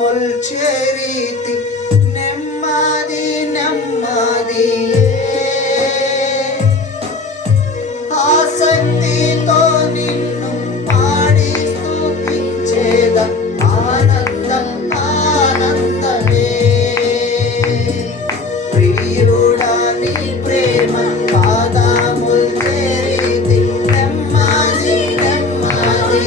చేరీతి నెమ్మది నెమ్మది ఆసక్తితో నిన్ను పాడి స్తుతించేద ఆనందం ఆనందమే ప్రియుడా నీ ప్రేమ పాదముల్ చేరీతి నెమ్మది నెమ్మది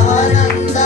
ఆనంద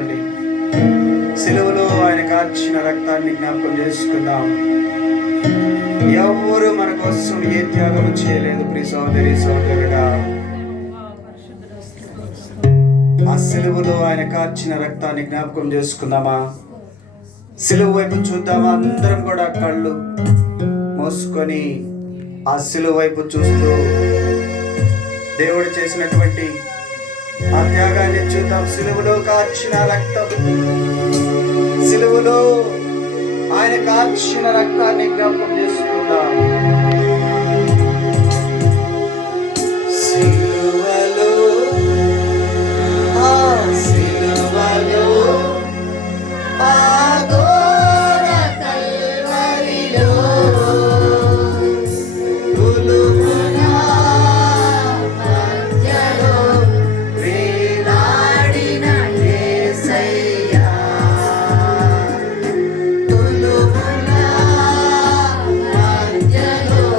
చేసుకోండి. సిలువలో ఆయన కార్చిన రక్తాన్ని జ్ఞాపకం చేసుకుందాం. ఎవరు మన కోసం ఏ త్యాగం చేయలేదు. ప్రియ సోదరి సోదరుడా, ఆ సిలువలో ఆయన కార్చిన రక్తాన్ని జ్ఞాపకం చేసుకుందామా? సిలువ వైపు చూద్దామా? అందరం కూడా కళ్ళు మోసుకొని ఆ సిలువ వైపు చూస్తూ దేవుడు చేసినటువంటి ఆ త్యాగాన్ని చూద్దాం. సిలువలో కార్చిన రక్తం, సిలువలో ఆయన కార్చిన రక్తాన్ని జ్ఞాపకం చేసుకుందాం. సిలువలో ఆ సిలువలో ఆ ఘోర కల్వరిలో గులుగున మధ్యలో వేలాడిన యేసయ్యా, గులుగున మధ్యలో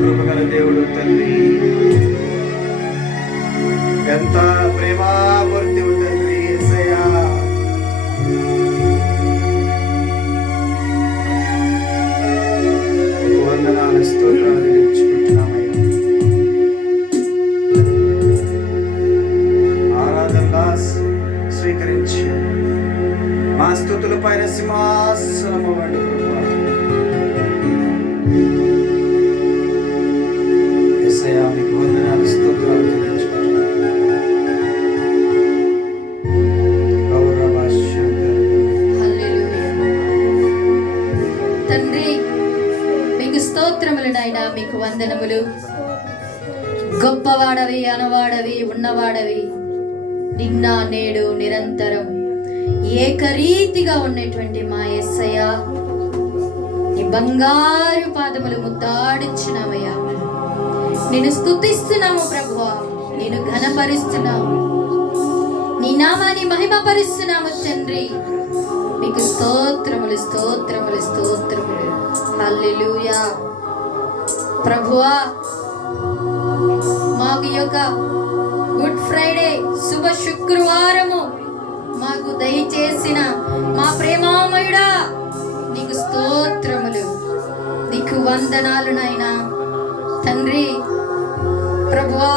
కృపగల దేవుడు తండ్రి, ఎంత ప్రేమామూర్తివు తండ్రి యేసయ్యా. వందనాలు, స్తోత్రాలు చెల్లించుకుంటున్నామయ్యా. ఆరాధనలా స్వీకరించి మా స్తుతుల పైన సింహాసనము వంటి ప్రభువా, యేసయ్యా మీకు వందనాలు, స్తోత్రాలు చెల్లించుకుంటున్నాము. తండ్రి మీకు స్తోత్రములు నాయనా, మీకు వందనములు. గొప్పవాడవి, అనవాడవి, ఉన్నవాడవి, నిన్న నేడు నిరంతరం ఏకరీతిగా ఉన్నటువంటి మా యేసయ్య, నీ బంగారు పాదములు ముద్దాడించినామయ్యా. నేను స్తుతిస్తున్నాము ప్రభువా, నేను ఘనపరుస్తున్నాము, నీ నామాన్ని మహిమపరుస్తున్నాము తండ్రి. మీకు స్తోత్రములు, స్తోత్రములు, స్తోత్రములు. హల్లెలూయా. ప్రభువా, మాకు యొక్క గుడ్ ఫ్రైడే శుభ శుక్రవారము మాకు దయచేసిన మా ప్రేమామయుడా, నీకు స్తోత్రములు, నీకు వందనాలు నాయనా తండ్రి. ప్రభువా,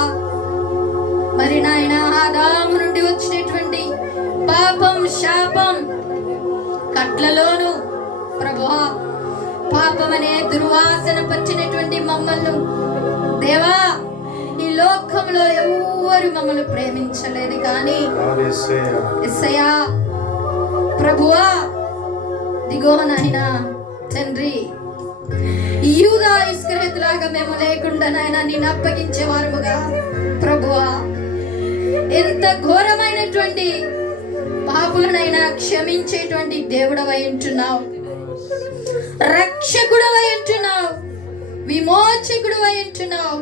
మరి నాయనా ఆదాము నుండి వచ్చినటువంటి పాపం, శాపం, కట్లలోను ప్రభువా, పాపం అనే దుర్వాసన పచ్చినటువంటి మమ్మల్ని దేవా, ఈ లోకంలో ఎవరు మమ్మల్ని ప్రేమించలేదు, కానీ యేసయ్యా ప్రభువా, దిగో నాయనా తండ్రి, యూదా ఇస్కరియోతులాగా మేము లేకుండా నాయనా నిన్ను అప్పగించేవారుగా ప్రభువా, ఎంత ఘోరమైనటువంటి పాపులనైనా క్షమించేటువంటి దేవుడవై ఉంటున్నావు, రక్షకుడవై ఉంటున్నావు, విమోచకుడవై ఉంటున్నావు,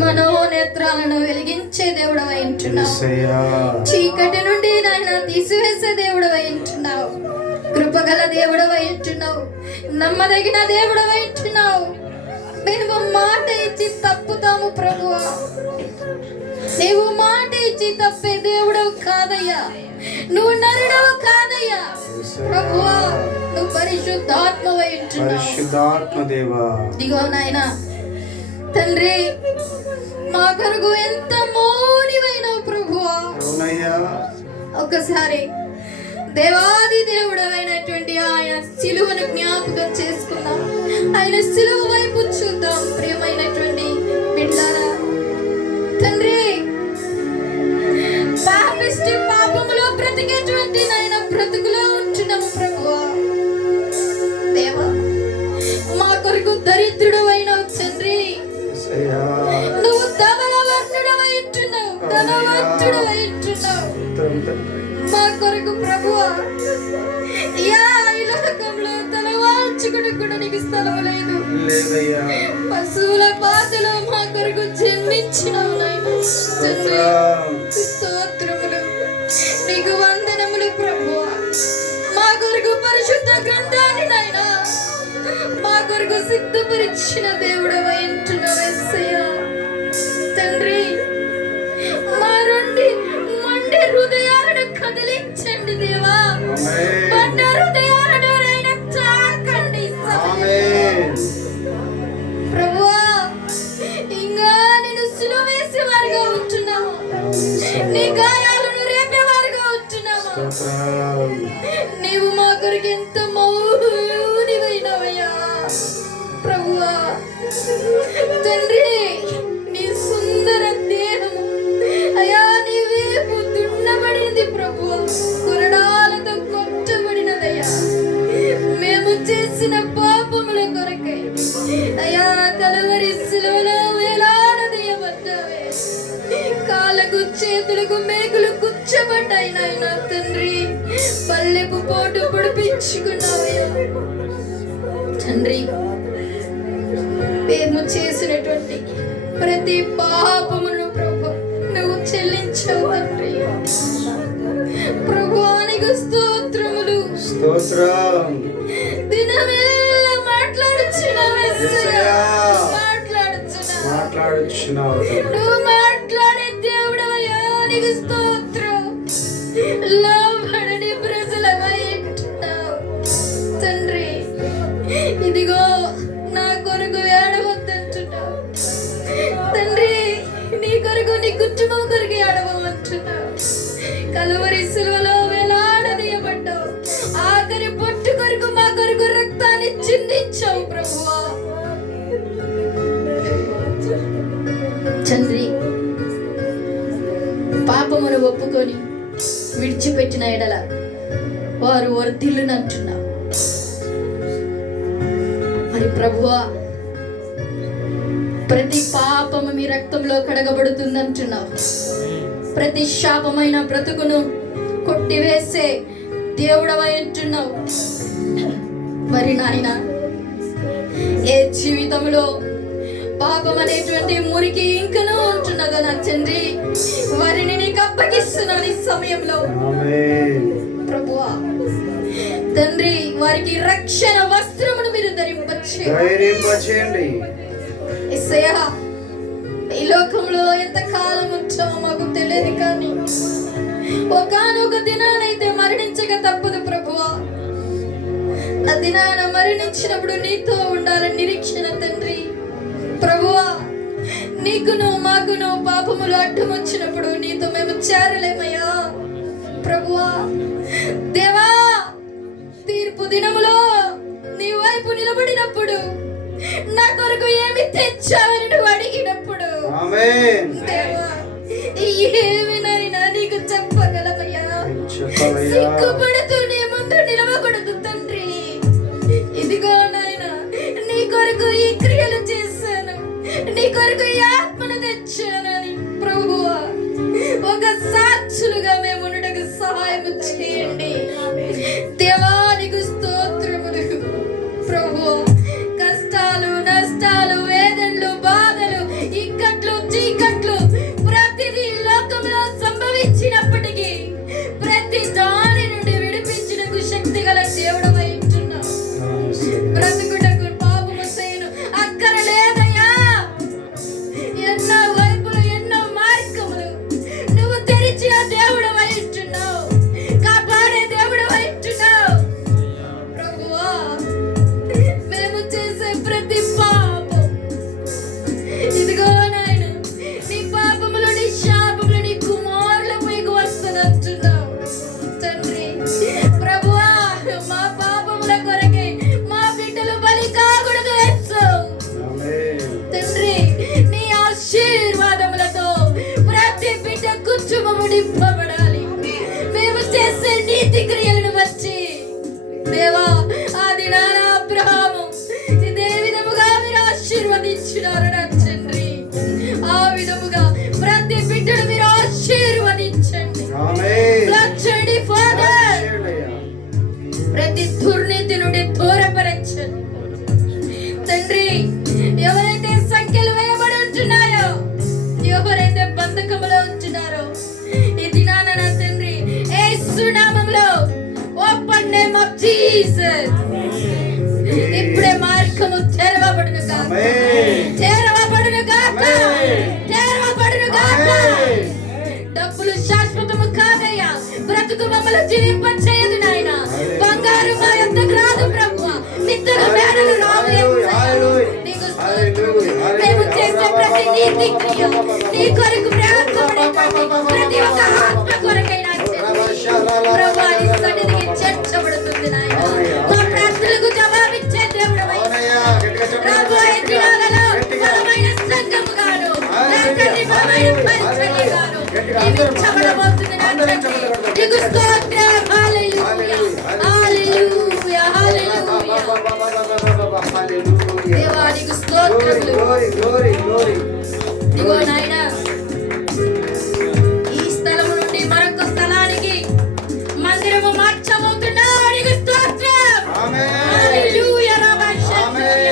మనోనేత్రాలను వెలిగించే దేవుడవై ఉంటున్నావు, చీకటి నుండి నాయన తీసివేసే దేవుడవై ఉంటున్నావు, కృపగల దేవుడవై ఉంటున్నావు, నమ్మదగిన దేవుడవై ఉంటున్నావు. మేము మాట ఇచ్చి తప్పుతాము ప్రభువా, నీవు మాట ఇచ్చి తప్పే దేవుడవు కాదయ్యా, నువ్వు నరుడవు కాదయ్యా ప్రభువా, నువ్వు పరిశుద్ధాత్మవై ఉంటున్నావు. దిగో నాయనా తండ్రి, మా కొరకు ఎంత మౌనివైనవు ప్రభువా. ఒకసారి దేవాది దేవుడైనటువంటి ఆయన సిలువను జ్ఞాపకం చేసుకుందాం, ఆయన సిలువ వైపు చూద్దాం. ప్రియమైనటువంటి బిడ్డలారా తండ్రి, పాపిష్టి పాపములో బ్రతికేటువంటి నాయన బ్రతుకులో ఉంటున్నాము ప్రభువా. దేవా, మా కొరకు దరిద్రుడు అయినావు తండ్రి, నువ్వు ధనవంతుడవై ఉంటున్నావు, ధనవంతుడవై ఉంటున్నావు మా కొరకు ప్రభువా. ఈ లోకంలో తలవాల్చుకుని కూడా నీకు స్థలం లేదు, పశువుల పాదలో మా కొరకు జన్మించినావు నాయనా. స్తోత్రములు, నీకు వందనములు ప్రభువా. మా కొరకు పరిశుద్ధ గ్రంథాన్ని నాయనా మా కొరకు సిద్ధపరిచిన దేవుడవై ఉంటున్నావు యేసయ్యా తండ్రి. మా రెండి మండే హృదయాలను కదిలించండి దేవా, మండే హృదయాలను నాయనా తాకండి ప్రభువా. ఇంకా నేను సిలువ వేసేవారుగా ఉంటున్నాము, నీ గాయాలను రేపేవారుగా ఉంటున్నాము. నీవు మా కొరకు ఎంత మౌనివైనవయ్యా ప్రభువా తండ్రి. నీ సుందర దేహము అయా నీ వేపు దున్నబడింది ప్రభువా, కొరడాలతో కొట్టబడినదయ్యా. మేము చేసిన పాపముల కొరకై అయా కలవరి సిలువలో వేలాడదీయబడ్డావే. కాళ్ళకు చేతులకు మేకులు కూర్చబడ్డాయి నాయనా తండ్రి, పల్లెపు పోటు పొడిపించుకున్నావయ్యా తండ్రి. మేము చేసినటువంటి ప్రతి పాపమును ప్రభు నువ్వు చెల్లించావు తండ్రి. ప్రభువానికి స్తోత్రములు, స్తోత్రం. దినమెల్లా మాట్లాడుచున్నావు యేసయ్యా, మాట్లాడు మాట్లాడుచున్నావు తండ్రి. నువ్వు మాట్లాడే దేవుడవయ్యా, నీకు స్తోత్రం. లోబడని ప్రజలమై ఉంటున్నావు తండ్రి. ఇదిగో నా కొరకు ఏడవద్దంటున్నావు తండ్రి. నీ కొరకు, నీ కుటుంబం కొరకు ఏడవమంటున్నావు. కలువరి సిలువలో వేలాడదీయబడ్డావు. ఆఖరి పొట్టు కొరకు మా కొరకు రక్తాన్ని చిందించావు ప్రభువా. తండ్రి, పాపమును ఒప్పుకొని విడిచిపెట్టిన ఎడల వారు వర్ధిల్లునంటున్నావు. మరి ప్రభువా, ప్రతి పాపము మీ రక్తంలో కడగబడుతుందంటున్నావు. ప్రతి శాపమైన బ్రతుకును కొట్టివేసే దేవుడవై ఉంటున్నావు. మరి నాయన, ఏ జీవితంలో పాపం అనేటువంటి మురికి ఇంకనూ ఉంటున్నదో నా తండ్రి, వారిని నీకు అప్పగిస్తున్నాను ఈ సమయంలో ప్రభువా. తండ్రి, వారికి రక్షణ వస్త్రమును మీరు ధరింపచేయండి. యేసయ్యా, ఈ లోకంలో ఎంత కాలం ఉంచామో మాకు తెలియదు, కానీ ఒకానొక దినానైతే మరణించక తప్పదు ప్రభువా. ఆ దినాన మరణించినప్పుడు నీతో ఉండాలని నిరీక్షణ తండ్రి. ప్రభువా, నీకును మాకును పాపములు అడ్డం వచ్చినప్పుడు నీతో మేము చేరలేమయ్యా ప్రభువా. దేవా, తీర్పు దినములో నీ వైపు నిలబడినప్పుడు నా కొరకు ఏమి తెచ్చావని నువ్వు అడిగినప్పుడు దేవా, ఏమినైనా నీకు చెప్పగలమయ్యా. సిగ్గుపడుతూ నీ ముందు నిలవకూడదు తండ్రి. ఇదిగో నాయనా, నీ కొరకు ఈ క్రియలు చేశాను, నీ కొరకు ఈ ఆత్మను తెచ్చానని ప్రభువా ఒక సాక్షులుగా మేము ఉండటకు సహాయం చేయండి దేవా. నీకు స్తోత్రములు ప్రభువా. కష్టాలు, నష్టాలు, వేదనలు, బాధలు, ఇక్కట్లు, చీకట్లు ప్రతిదీ లోకంలో సంభవించినప్పటికీ ప్రతి దాని నుండి విడిపించుటకు శక్తి గల దేవుడవై ఉంటున్నావు. బ్రతుకుటకు పాపము చేయను అక్కరలేదయ్యా. ఎన్నో వైపులు, ఎన్నో మార్గములు నువ్వు తెరిచిన దేవుడవై ఉంటున్నావు, కాపాడే దేవుడవై ఉంటున్నావు ప్రభువా. మేము చేసే ప్రతి పాపం, ఇదిగో నాయన, నీ పాపములు, నీ శాపములు నీ కుమారులపైకి వస్తున్నట్టున్నావు తండ్రి. ప్రభువా, మా పాపముల కొరకే మా బిడ్డలు బలి కాకూడదు యేసు తండ్రి. నీ ఆశీర్వాదములతో ప్రతి బిడ్డ కుటుంబము నింపబడాలి. మేము చేసే నీతి క్రియలను వచ్చి దేవా, ఆ దినాన అబ్రహాము ఇదే విధముగా మీరు ఆశీర్వదించినారు నా తండ్రి. ఆ విధముగా ప్రతి బిడ్డను మీరు ఆశీర్వదించండి. రక్షండి ఫాదర్. ప్రతి దుర్నీతి నుండి దూరపరచండి తండ్రి. ఎవరైతే సంఖ్యలు వేయబడి ఉంటున్నాయో, ఎవరైతే బంధకములో ఉంటున్నారో, ఈ దినాన నా తండ్రి యేసు నామములో ఓపెన్ నేమ్ ఆఫ్ జీసస్ ఇప్పుడే మార్గము తెరవబడును గాక, తెరవబడును గాక, తెరవబడును గాక. డబ్బులు శాశ్వతము కాదయ్యా. బ్రతుకు మమ్మల్ని జీవింపచేయదు నాయన. బంగారు మా యొద్దకు రాదు ప్రభువా. నిద్ర మేడలు రావు యేసయ్యా. నీకు స్తోత్రము. మేము చేసే ప్రతి నీతి క్రియ నీ కొరకు ప్రయాసపడే ప్రతి ఒక్క ఆత్మ కొరకైనా ప్రభువా నీ సన్నిధికి చేర్చబడుతుంది నాయన. మా ప్రార్థనలకు జవాబిచ్చే దేవుడవై ప్రభువా, ఈ దినాలలో బలమైన సంఘముగాను నా తండ్రి బలమైన పరిచర్యగాను నియమించబడబోతుంది నా తండ్రి. నీకు స్తోత్రం. హల్లెలూయా, హల్లెలూయా, హల్లెలూయా. దేవా, నీకు స్తోత్రములు. ఇదిగో నాయనా, ఈ స్థలము నుండి మరొక స్థలానికి మందిరము మార్చబోతున్నావు. నీకు స్తోత్రం. హల్లెలూయా, రబ్బా శరణ్య.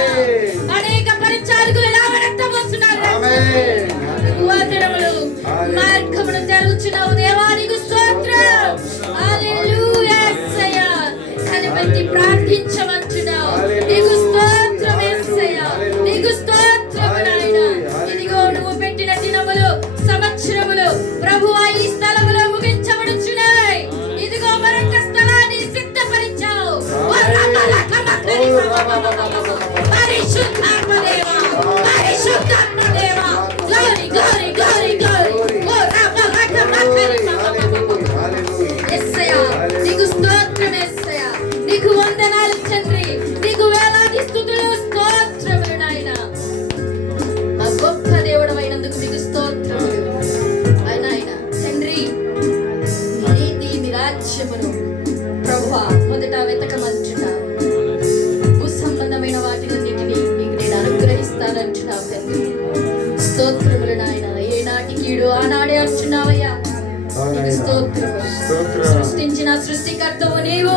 అనేక పరిచారకులు లావనెత్తబోతున్నారు. వందనములు. మార్గమును తెరుచున్నావు దేవా. నీకు స్తోత్రం. హల్లెలూయా యేసయ్యా. కనిపెట్టి ప్రార్థించమంటున్నావు. నీకు స్తోత్రం యేసయ్యా. నీకు స్తోత్రం నాయనా. ఇదిగో సృష్టికర్తవు నీవు,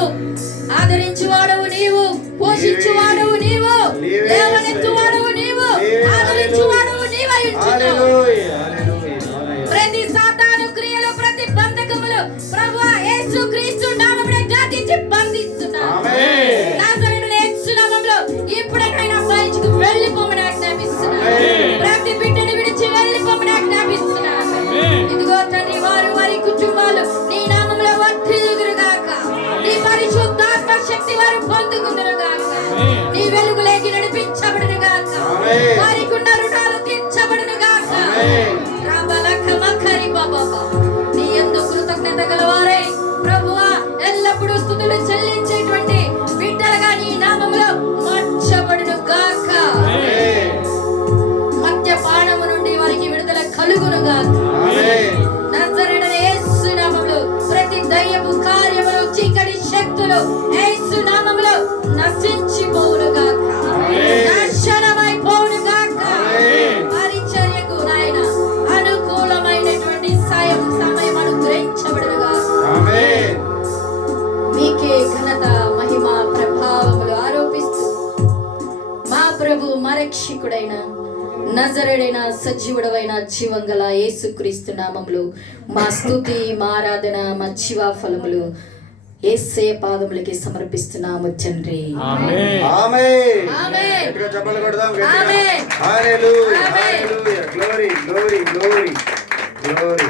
ఆదరించువాడవు నీవు, పోషించువాడవు నీవు, లేవనెత్తువాడవు నీవు, ఆదరించువాడవు నీవై ఉంటున్నావు. హల్లెలూయా, హల్లెలూయా. ప్రతి సాతాను క్రియలు, ప్రతి బంధకములు ప్రభువా యేసు క్రీస్తు నామమున గద్దించి బంధిస్తున్నాను. ఆమేన్. నాజరేయుడైన యేసు నామములో ఇప్పుడైనా బయటికి వెళ్ళిపోమని ఆజ్ఞాపిస్తున్నాను. ఆమేన్. ప్రతి బిడ్డని విడిచి వెళ్ళిపోమని ఆజ్ఞాపిస్తున్నాను. ఇదిగో తండ్రి, వారు వారి కుటుంబాలు నీ నామములో వర్ధిల్లుదురుగాక. నీ పరిశుద్ధాత్మ శక్తి వారు పొందుకుందురుగాక. నీ వెలుగులోకి నడిపించబడునుగాక. ఆమేన్. వారికి ఉన్న రుణాలు తీర్చబడునుగాక. ఆమేన్. నీ యందు కృతజ్ఞత గలవారై ప్రభువా ఎల్లప్పుడూ స్తుతులు చెల్లించేటువంటి బిడ్డలుగా నీ నామములో మార్చబడును గాక. ఆమేన్. మద్యపానము నుండి వారికి విడుదల కలుగును గాక. ఆమేన్. నజరేయుడైన యేసు నామములో ప్రతి దయ్యపు కార్యములు, చీకటి శక్తులు యేసు నామములో నశించిపోవును గాక. ఆమేన్. నాశనమైపోవును గాక. ఆమేన్. పరిచర్యకు నాయన అనుకూలమైనటువంటి సమయం అనుగ్రహించబడును గాక. ఆమేన్. మీకే ఘనత, మహిమ, ప్రభావములు ఆరోపిస్తూ మా ప్రభు, మా రక్షకుడైన నజరేయుడైన సజీవుడవైన జీవంగల యేసుక్రీస్తు నామములో మా స్తుతి, మా ఆరాధన, మా జీవ ఫలములు యేసయ్య పాదములకి సమర్పిస్తున్నాము తండ్రి. ఆమేన్. ఆమేన్. గట్టిగా చప్పట్లు కొడదాం, గట్టిగా. Amen. Hallelujah, amen. Hallelujah. Glory, glory, glory, glory.